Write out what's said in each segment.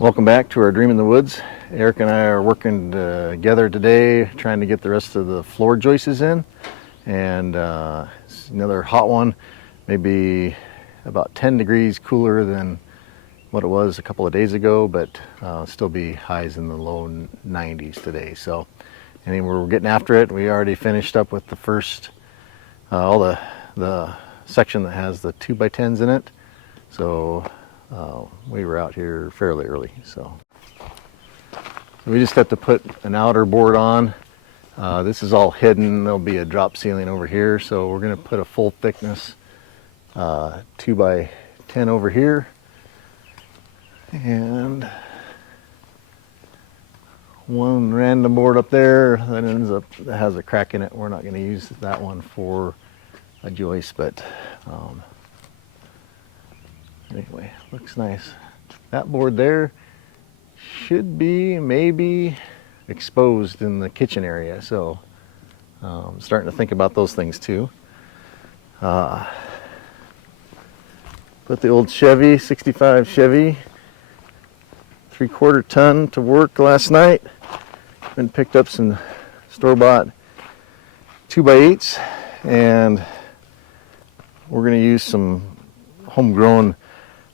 Welcome back to our Dream in the Woods. Eric and I are working together today trying to get the rest of the floor joists in, and it's another hot one, maybe about 10 degrees cooler than what it was a couple of days ago, but still be highs in the low 90s today. So anyway, we're getting after it. We already finished up with the first, all the section that has the 2x10s in it. So we were out here fairly early, so we just have to put an outer board on. This is all hidden. There'll be a drop ceiling over here, so we're going to put a full thickness 2x10 over here, and one random board up there that has a crack in it. We're not going to use that one for a joist, but anyway, looks nice. That board there should be maybe exposed in the kitchen area, so I'm starting to think about those things too. Put the old Chevy, 65 Chevy, 3/4 ton to work last night, and picked up some store-bought 2x8s, and we're going to use some homegrown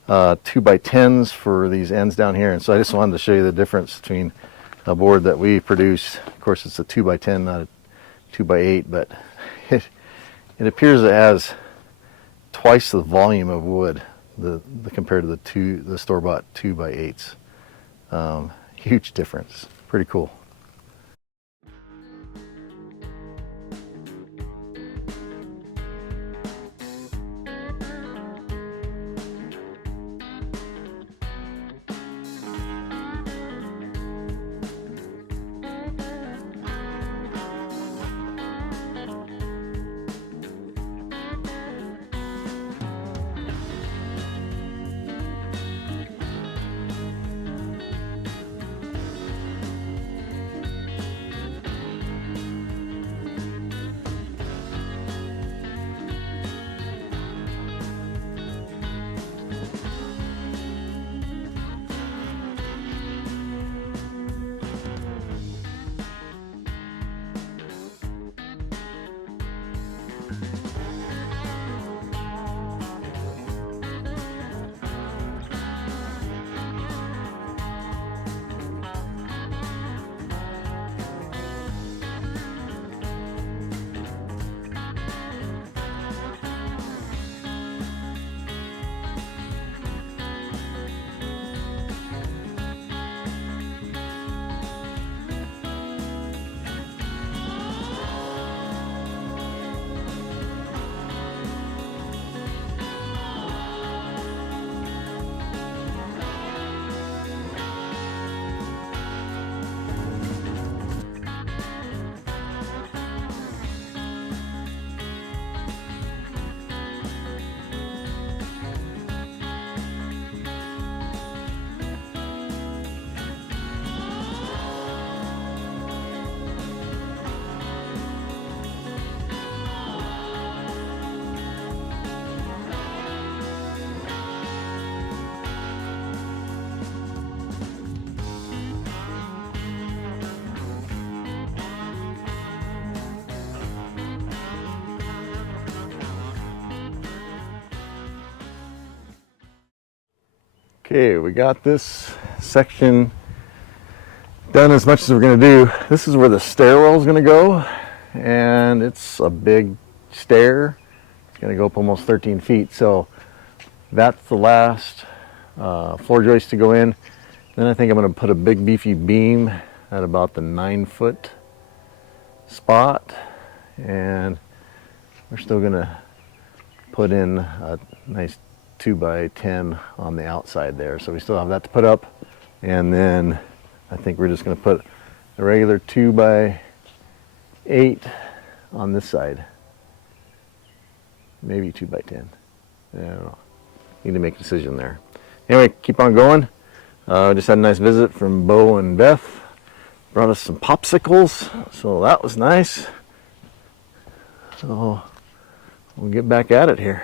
2x10s for these ends down here. And so I just wanted to show you the difference between a board that we produce. Of course, it's a 2x10, not a 2x8, but it appears it has twice the volume of wood compared to the store-bought 2x8s. Huge difference. Pretty cool. Okay, we got this section done as much as we're going to do. This is where the stairwell is going to go, and it's a big stair. It's going to go up almost 13 feet, so that's the last floor joist to go in. Then I think I'm going to put a big beefy beam at about the 9-foot spot, and we're still going to put in a nice 2x10 on the outside there, so we still have that to put up. And then I think we're just going to put a regular 2x8 on this side, maybe 2x10. I don't know, need to make a decision there. Anyway, keep on going. Just had a nice visit from Bo and Beth, brought us some popsicles, so that was nice. So we'll get back at it here.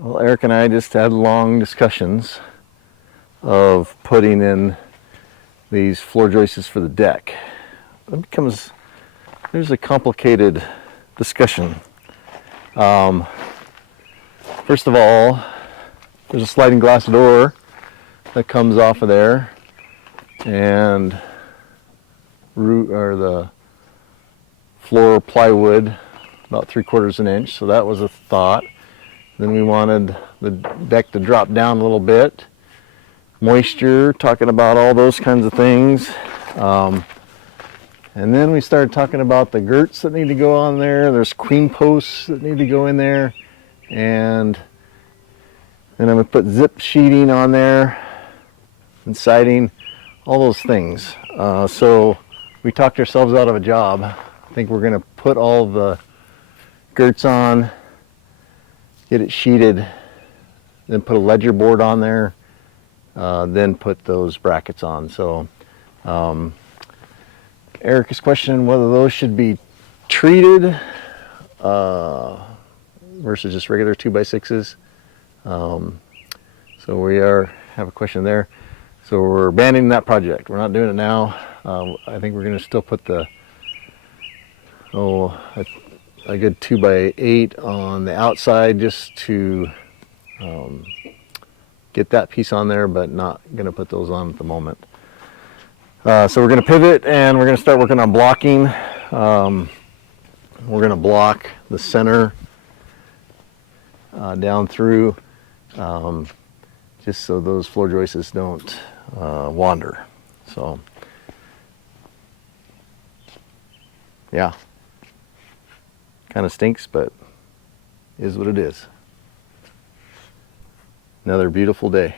Well, Eric and I just had long discussions of putting in these floor joists for the deck. There's a complicated discussion. First of all, there's a sliding glass door that comes off of there, and the floor plywood about 3/4 inch, so that was a thought. Then we wanted the deck to drop down a little bit. Moisture, talking about all those kinds of things. And then we started talking about the girts that need to go on there. There's queen posts that need to go in there. And then I'm going to put zip sheeting on there and siding, all those things. So we talked ourselves out of a job. I think we're going to put all the girts on, get it sheeted, then put a ledger board on there, then put those brackets on. So Eric is questioning whether those should be treated versus just regular 2x6s. So we have a question there. So we're abandoning that project. We're not doing it now. I think we're going to still put a good 2x8 on the outside just to get that piece on there, but not going to put those on at the moment. So we're going to pivot and we're going to start working on blocking. We're going to block the center down through, just so those floor joists don't wander. So yeah, kind of stinks, but is what it is. Another beautiful day.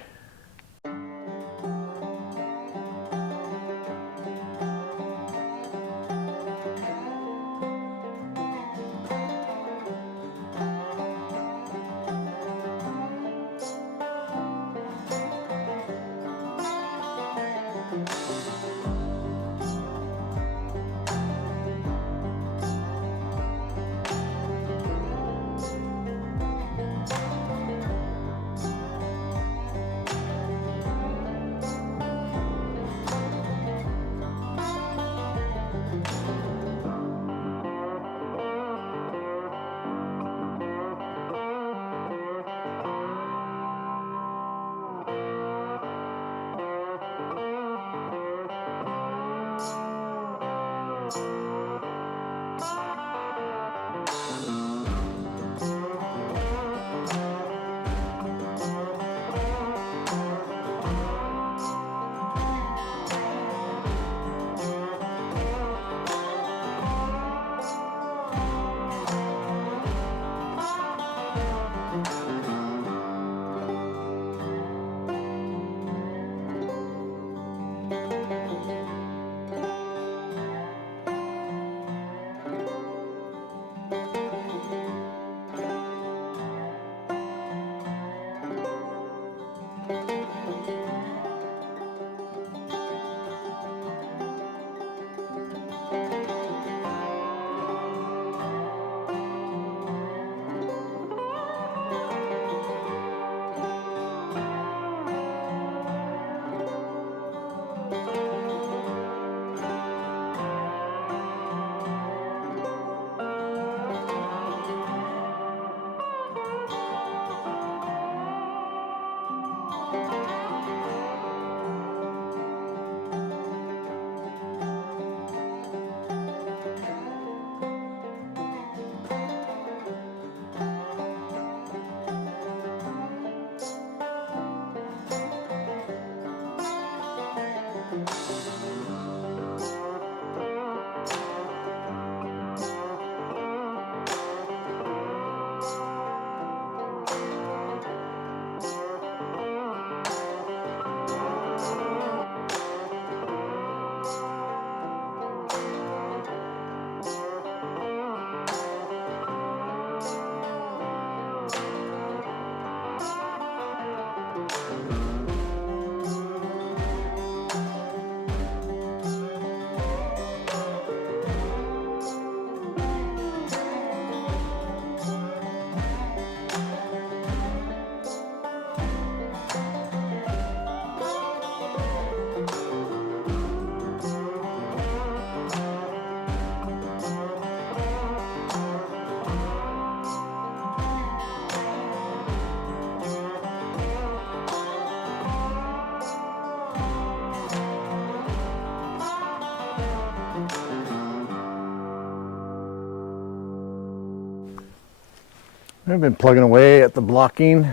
I've been plugging away at the blocking.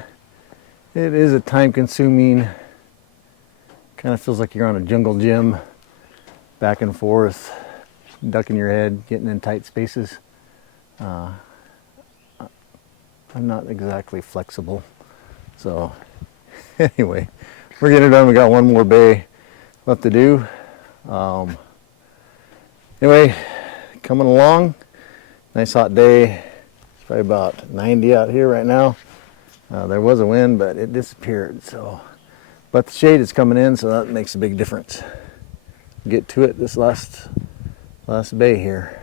It is a time-consuming, kind of feels like you're on a jungle gym, back and forth, ducking your head, getting in tight spaces. I'm not exactly flexible. So anyway, we're getting it done. We got one more bay left to do. Anyway, coming along. Nice hot day. It's probably about 90 out here right now. There was a wind, but it disappeared. So, but the shade is coming in, so that makes a big difference. Get to it this last bay here.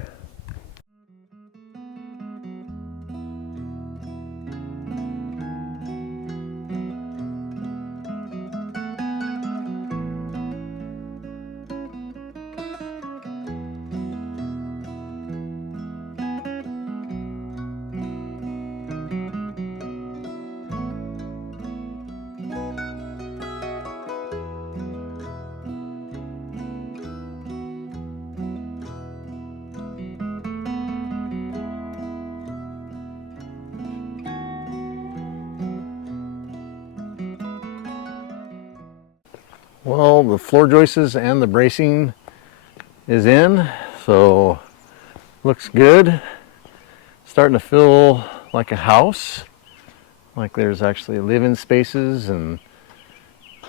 Well, the floor joists and the bracing is in, so looks good. Starting to feel like a house, like there's actually living spaces and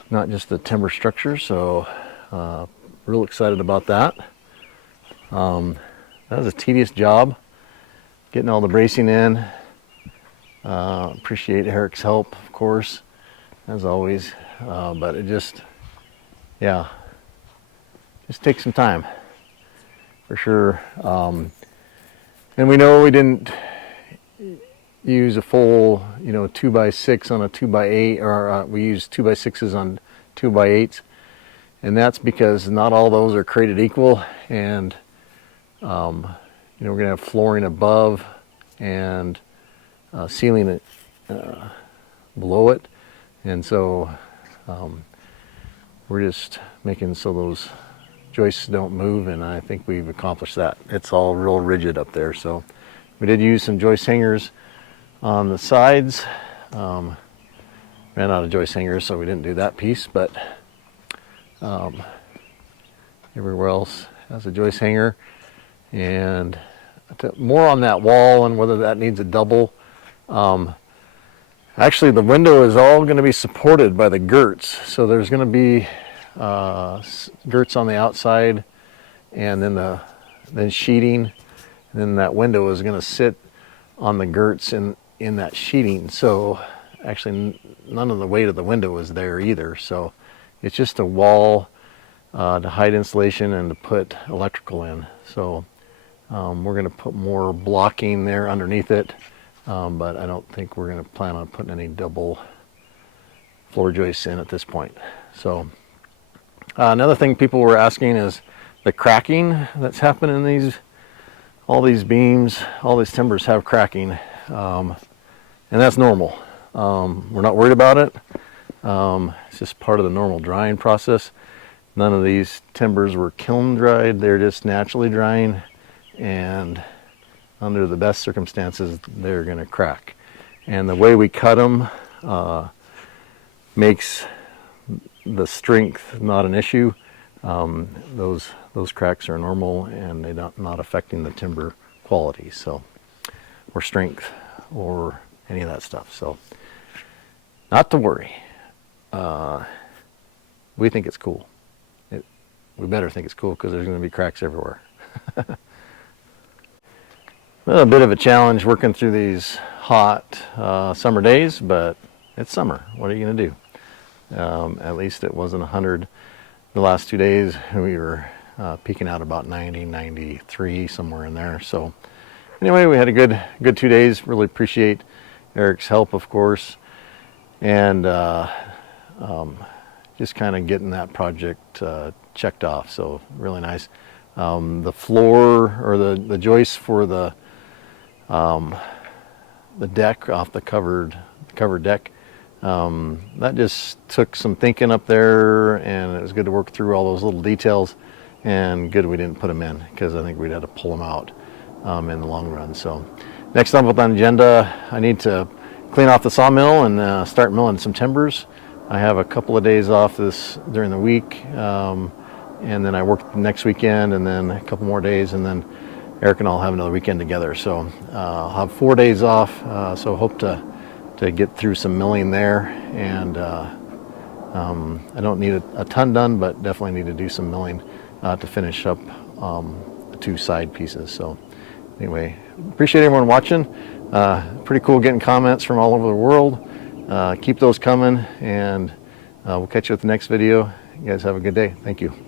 not just a timber structure, so real excited about that. That was a tedious job, getting all the bracing in. Appreciate Erik's help, of course, as always, but it just takes some time, for sure. And we know we didn't use a full, 2x6 on a 2x8, or we used 2x6s on 2x8s, and that's because not all those are created equal, and we're gonna have flooring above and ceiling it below it, and so we're just making so those joists don't move, and I think we've accomplished that. It's all real rigid up there. So we did use some joist hangers on the sides. Ran out of joist hangers, so we didn't do that piece, but everywhere else has a joist hanger. And more on that wall and whether that needs a double. Actually, the window is all going to be supported by the girts. So there's going to be girts on the outside, and then sheeting, and then that window is going to sit on the girts in that sheeting. So actually, none of the weight of the window is there either. So it's just a wall to hide insulation and to put electrical in. So we're going to put more blocking there underneath it. But I don't think we're going to plan on putting any double floor joists in at this point. So another thing people were asking is the cracking that's happening in all these beams, all these timbers have cracking, and that's normal. We're not worried about it. It's just part of the normal drying process. None of these timbers were kiln dried, they're just naturally drying, and under the best circumstances, they're going to crack. And the way we cut them makes the strength not an issue. Those cracks are normal, and they're not affecting the timber quality, so, or strength, or any of that stuff. So, not to worry. We think it's cool. We better think it's cool, because there's going to be cracks everywhere. A bit of a challenge working through these hot summer days, but it's summer. What are you going to do? At least it wasn't 100 the last 2 days. We were peaking out about 90, 93, somewhere in there. So anyway, we had a good 2 days. Really appreciate Erik's help, of course, and just kind of getting that project checked off. So really nice. The floor, or the joists for the deck off the covered deck, that just took some thinking up there, and it was good to work through all those little details, and good we didn't put them in, because I think we'd have to pull them out in the long run. So Next up on the agenda, I need to clean off the sawmill and start milling some timbers. I have a couple of days off during the week, and then I work next weekend, and then a couple more days, and then Eric and I'll have another weekend together. So I'll have 4 days off, so hope to get through some milling there. And I don't need a ton done, but definitely need to do some milling to finish up the 2 side pieces. So anyway, appreciate everyone watching. Pretty cool getting comments from all over the world. Keep those coming, and we'll catch you with the next video. You guys have a good day. Thank you.